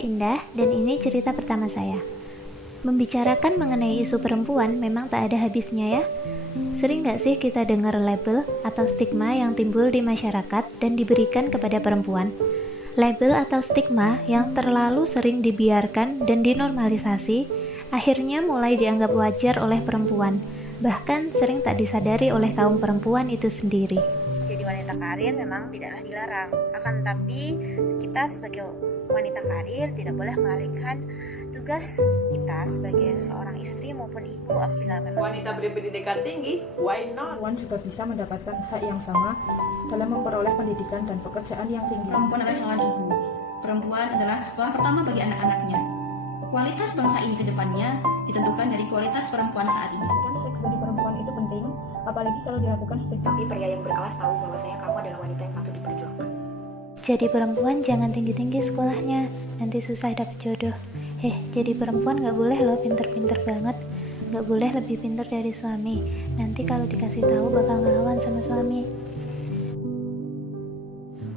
Indah dan ini cerita pertama saya. Membicarakan mengenai isu perempuan memang tak ada habisnya ya. Sering gak sih kita dengar label atau stigma yang timbul di masyarakat dan diberikan kepada perempuan? Label atau stigma yang terlalu sering dibiarkan dan dinormalisasi, akhirnya mulai dianggap wajar oleh perempuan, bahkan sering tak disadari oleh kaum perempuan itu sendiri. Jadi wanita karir memang tidaklah dilarang, akan tetapi kita sebagai wanita karir tidak boleh mengalihkan tugas kita sebagai seorang istri maupun ibu apabila memang wanita berpendidikan tinggi, why not? Perempuan juga bisa mendapatkan hak yang sama dalam memperoleh pendidikan dan pekerjaan yang tinggi. Perempuan adalah calon ibu. Perempuan adalah sekolah pertama bagi anak-anaknya. Kualitas bangsa ini ke depannya ditentukan dari kualitas perempuan saat ini. Kan seks bagi perempuan itu penting, apalagi kalau dilakukan setiap tapi pria yang berkelas tahu bahwasanya kamu adalah wanita yang patut diperjuangkan. Jadi perempuan jangan tinggi-tinggi sekolahnya, nanti susah dapet jodoh. Jadi perempuan gak boleh loh pinter-pinter banget, gak boleh lebih pinter dari suami. Nanti kalau dikasih tahu bakal ngelawan sama suami.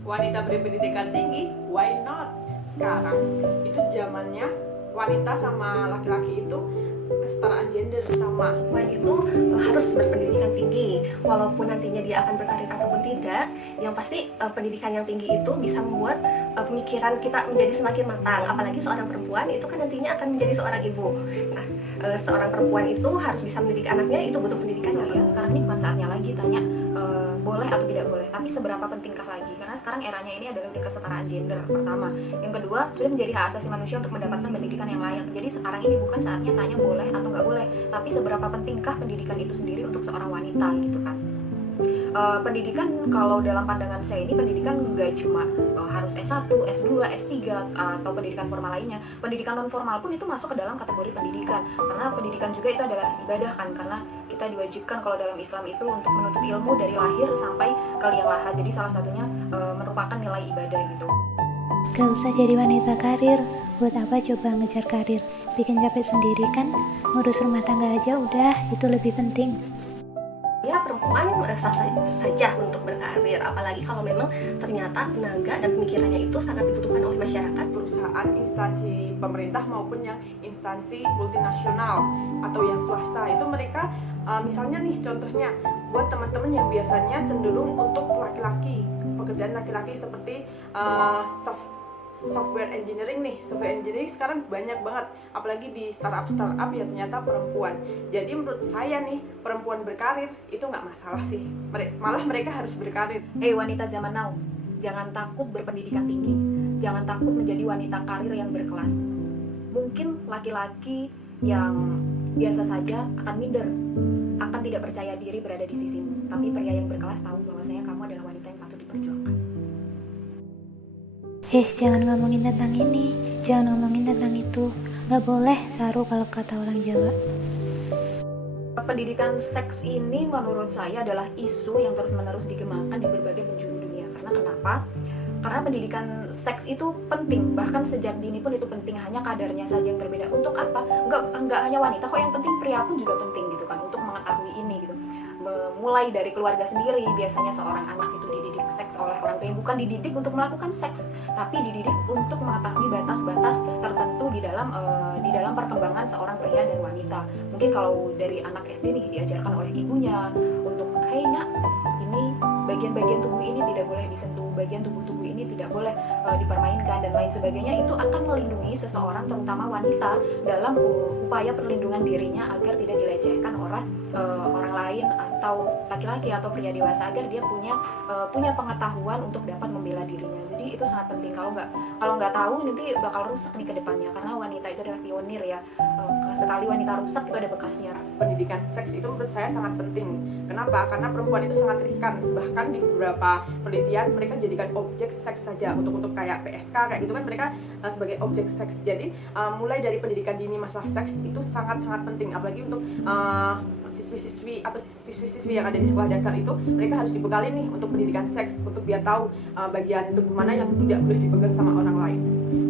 Wanita berpendidikan tinggi, why not? Sekarang itu zamannya wanita sama laki-laki itu kesetaraan gender sama. Perempuan itu harus berpendidikan tinggi, walaupun nantinya dia akan berkarir ataupun tidak. Yang pasti pendidikan yang tinggi itu bisa membuat pemikiran kita menjadi semakin matang. Apalagi seorang perempuan itu kan nantinya akan menjadi seorang ibu. Nah, seorang perempuan itu harus bisa mendidik anaknya, itu butuh pendidikan. Ya, sekarang ini bukan saatnya lagi tanya boleh atau tidak boleh, tapi seberapa pentingkah lagi, karena sekarang eranya ini adalah udah kesetaraan gender pertama. Yang kedua, sudah menjadi hak asasi manusia untuk mendapatkan pendidikan yang layak. Jadi sekarang ini bukan saatnya tanya boleh atau nggak boleh, tapi seberapa pentingkah pendidikan itu sendiri untuk seorang wanita gitu kan. Pendidikan kalau dalam pandangan saya ini pendidikan nggak cuma harus S1, S2, S3 atau pendidikan formal lainnya. Pendidikan non formal pun itu masuk ke dalam kategori pendidikan, karena pendidikan juga itu adalah ibadah kan, karena kita diwajibkan kalau dalam Islam itu untuk menuntut ilmu dari lahir sampai ke liang lahat. Jadi salah satunya merupakan nilai ibadah gitu. Gak usah jadi wanita karir, buat apa coba ngejar karir? Bikin capek sendiri kan, ngurus rumah tangga aja udah, itu lebih penting. Ya, perempuan sah saja untuk berkarir, apalagi kalau memang ternyata tenaga dan pemikirannya itu sangat dibutuhkan oleh masyarakat. Perusahaan, instansi pemerintah maupun yang instansi multinasional atau yang swasta itu mereka misalnya nih contohnya buat teman-teman yang biasanya cenderung untuk laki-laki, pekerjaan laki-laki seperti software engineering nih. Software engineering sekarang banyak banget, apalagi di startup ya ternyata perempuan. Jadi menurut saya nih, perempuan berkarir itu nggak masalah sih, malah mereka harus berkarir. Wanita zaman now, jangan takut berpendidikan tinggi, jangan takut menjadi wanita karir yang berkelas. Mungkin laki-laki yang biasa saja akan minder, akan tidak percaya diri berada di sisimu, tapi pria yang berkelas tahu bahwasanya kamu adalah wanita yang patut diperjuangkan. Jangan ngomongin tentang ini, jangan ngomongin tentang itu. Gak boleh saru kalau kata orang Jawa. Pendidikan seks ini menurut saya adalah isu yang terus-menerus digemakan di berbagai penjuru dunia. Karena kenapa? Karena pendidikan seks itu penting, bahkan sejak dini pun itu penting, hanya kadarnya saja yang berbeda. Untuk apa? Enggak hanya wanita kok yang penting, pria pun juga penting gitu kan, untuk mengetahui ini gitu. Mulai dari keluarga sendiri, biasanya seorang anak itu dididik seks oleh orang tua, bukan dididik untuk melakukan seks, tapi dididik untuk mengetahui batas-batas tertentu di dalam perkembangan seorang pria dan wanita. Mungkin kalau dari anak SD nih diajarkan oleh ibunya untuk, nak, ini bagian-bagian tubuh ini tidak boleh disentuh, bagian tubuh ini tidak boleh dipermainkan dan lain sebagainya. Itu akan melindungi seseorang, terutama wanita, dalam upaya perlindungan dirinya agar tidak dilecehkan oleh orang lain atau laki-laki atau pria dewasa, agar dia punya pengetahuan untuk dapat membela dirinya. Jadi itu sangat penting. Kalau nggak tahu nanti bakal rusak nih ke depannya, karena wanita itu adalah pionir ya. Sekali wanita rusak itu ada bekasnya. Pendidikan seks itu menurut saya sangat penting. Kenapa? Karena perempuan itu sangat riskan. Bahkan di beberapa penelitian mereka jadikan objek seks saja untuk kayak PSK kayak gitu kan, mereka sebagai objek seks. Jadi mulai dari pendidikan dini masalah seks itu sangat-sangat penting, apalagi untuk siswi-siswi atau siswi-siswi yang ada di sekolah dasar itu, mereka harus dibekali nih untuk pendidikan seks, untuk biar tahu bagian tubuh mana yang tidak boleh dipegang sama orang lain.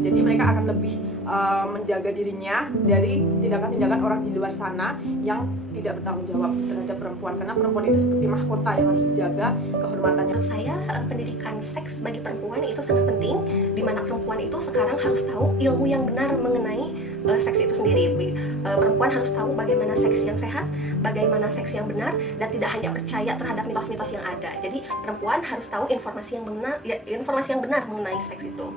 Jadi mereka akan lebih menjaga dirinya dari tindakan-tindakan orang di luar sana yang tidak bertanggung jawab terhadap perempuan, karena perempuan itu seperti mahkota yang harus dijaga kehormatannya. Menurut saya pendidikan seks bagi perempuan itu sangat penting, di mana perempuan itu sekarang harus tahu ilmu yang benar mengenai seks itu sendiri. Perempuan harus tahu bagaimana seks yang sehat, bagaimana seks yang benar, dan tidak hanya percaya terhadap mitos-mitos yang ada. Jadi perempuan harus tahu informasi yang benar mengenai seks itu.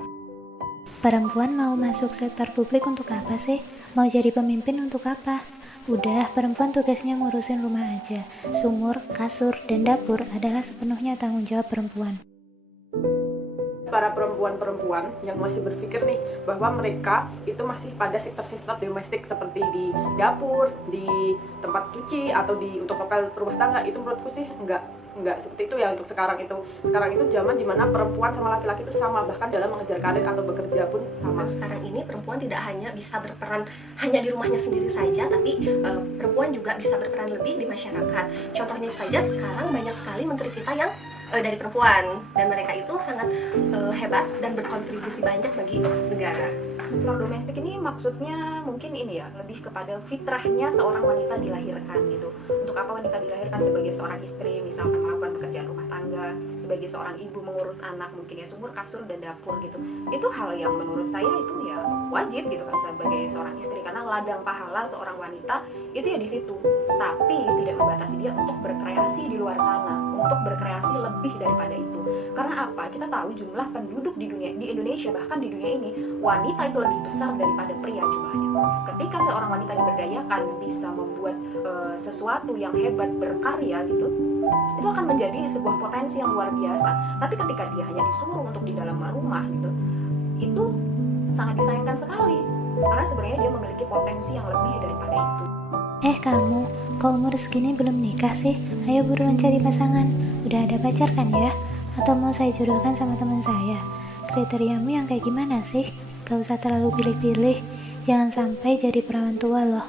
Perempuan mau masuk sektor publik untuk apa sih? Mau jadi pemimpin untuk apa? Udah, perempuan tugasnya ngurusin rumah aja. Sumur, kasur, dan dapur adalah sepenuhnya tanggung jawab perempuan. Para perempuan-perempuan yang masih berpikir nih bahwa mereka itu masih pada sektor-sektor domestik seperti di dapur, di tempat cuci, atau untuk ngepel rumah tangga, itu menurutku sih enggak seperti itu ya untuk sekarang itu. Sekarang itu zaman dimana perempuan sama laki-laki itu sama, bahkan dalam mengejar karir atau bekerja pun sama. Sekarang ini perempuan tidak hanya bisa berperan hanya di rumahnya sendiri saja, tapi perempuan juga bisa berperan lebih di masyarakat. Contohnya saja sekarang banyak sekali menteri kita yang dari perempuan, dan mereka itu sangat hebat dan berkontribusi banyak bagi negara. Sektor domestik ini maksudnya mungkin ini ya, lebih kepada fitrahnya seorang wanita dilahirkan gitu. Untuk apa wanita dilahirkan? Sebagai seorang istri, misalkan melakukan pekerjaan rumah tangga, sebagai seorang ibu mengurus anak, mungkin ya sumur, kasur, dan dapur gitu. Itu hal yang menurut saya itu ya wajib gitu kan sebagai seorang istri, karena ladang pahala seorang wanita itu ya di situ. Tapi tidak membatasi dia untuk berkreasi di luar sana, untuk berkreasi lebih daripada itu. Karena apa? Kita tahu jumlah penduduk di Indonesia, bahkan di dunia ini, wanita itu lebih besar daripada pria jumlahnya. Ketika seorang wanita yang berdayakan bisa membuat sesuatu yang hebat, berkarya gitu, itu akan menjadi sebuah potensi yang luar biasa. Tapi ketika dia hanya disuruh untuk di dalam rumah gitu, itu sangat disayangkan sekali, karena sebenarnya dia memiliki potensi yang lebih daripada itu. Kamu, kok umur segini belum nikah sih? Ayo buruan cari pasangan. Udah ada pacar kan ya? Atau mau saya jodohkan sama teman saya? Kriteriamu yang kayak gimana sih? Gak usah terlalu pilih-pilih. Jangan sampai jadi perawan tua loh.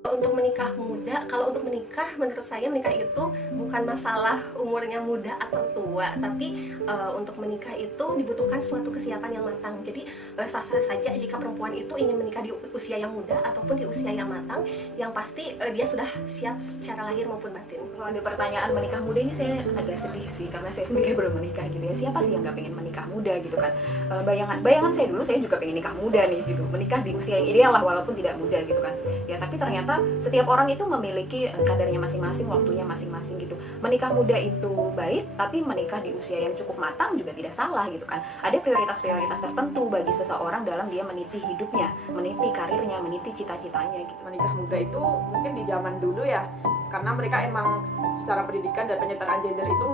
Untuk menikah muda, kalau untuk menikah, menurut saya menikah itu bukan masalah umurnya muda atau tua, tapi untuk menikah itu dibutuhkan suatu kesiapan yang matang. Jadi sah-sah saja jika perempuan itu ingin menikah di usia yang muda ataupun di usia yang matang, yang pasti dia sudah siap secara lahir maupun batin. Kalau ada pertanyaan menikah muda ini saya agak sedih sih, karena saya sendiri belum menikah gitu ya. Siapa sih yang gak pengen menikah muda gitu kan? Bayangan saya dulu, saya juga pengen nikah muda nih gitu, menikah di usia yang ideal lah walaupun tidak muda gitu kan ya. Tapi ternyata setiap orang itu memiliki kadarnya masing-masing, waktunya masing-masing gitu. Menikah muda itu baik, tapi menikah di usia yang cukup matang juga tidak salah gitu kan. Ada prioritas-prioritas tertentu bagi seseorang dalam dia meniti hidupnya, meniti karirnya, meniti cita-citanya gitu. Menikah muda itu mungkin di zaman dulu ya, karena mereka emang secara pendidikan dan penyetaraan gender itu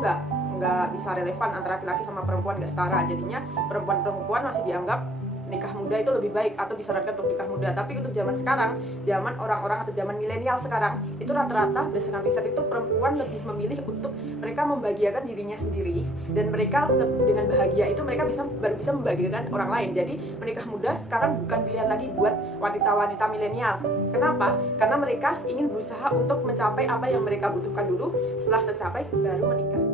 nggak bisa relevan antara laki-laki sama perempuan, nggak setara. Jadinya perempuan masih dianggap nikah muda itu lebih baik atau disarankan untuk nikah muda. Tapi untuk zaman sekarang, zaman orang-orang atau zaman milenial sekarang, itu rata-rata berdasarkan riset itu perempuan lebih memilih untuk mereka membahagiakan dirinya sendiri, dan mereka dengan bahagia itu mereka baru bisa membahagiakan orang lain. Jadi menikah muda sekarang bukan pilihan lagi buat wanita-wanita milenial. Kenapa? Karena mereka ingin berusaha untuk mencapai apa yang mereka butuhkan dulu, setelah tercapai baru menikah.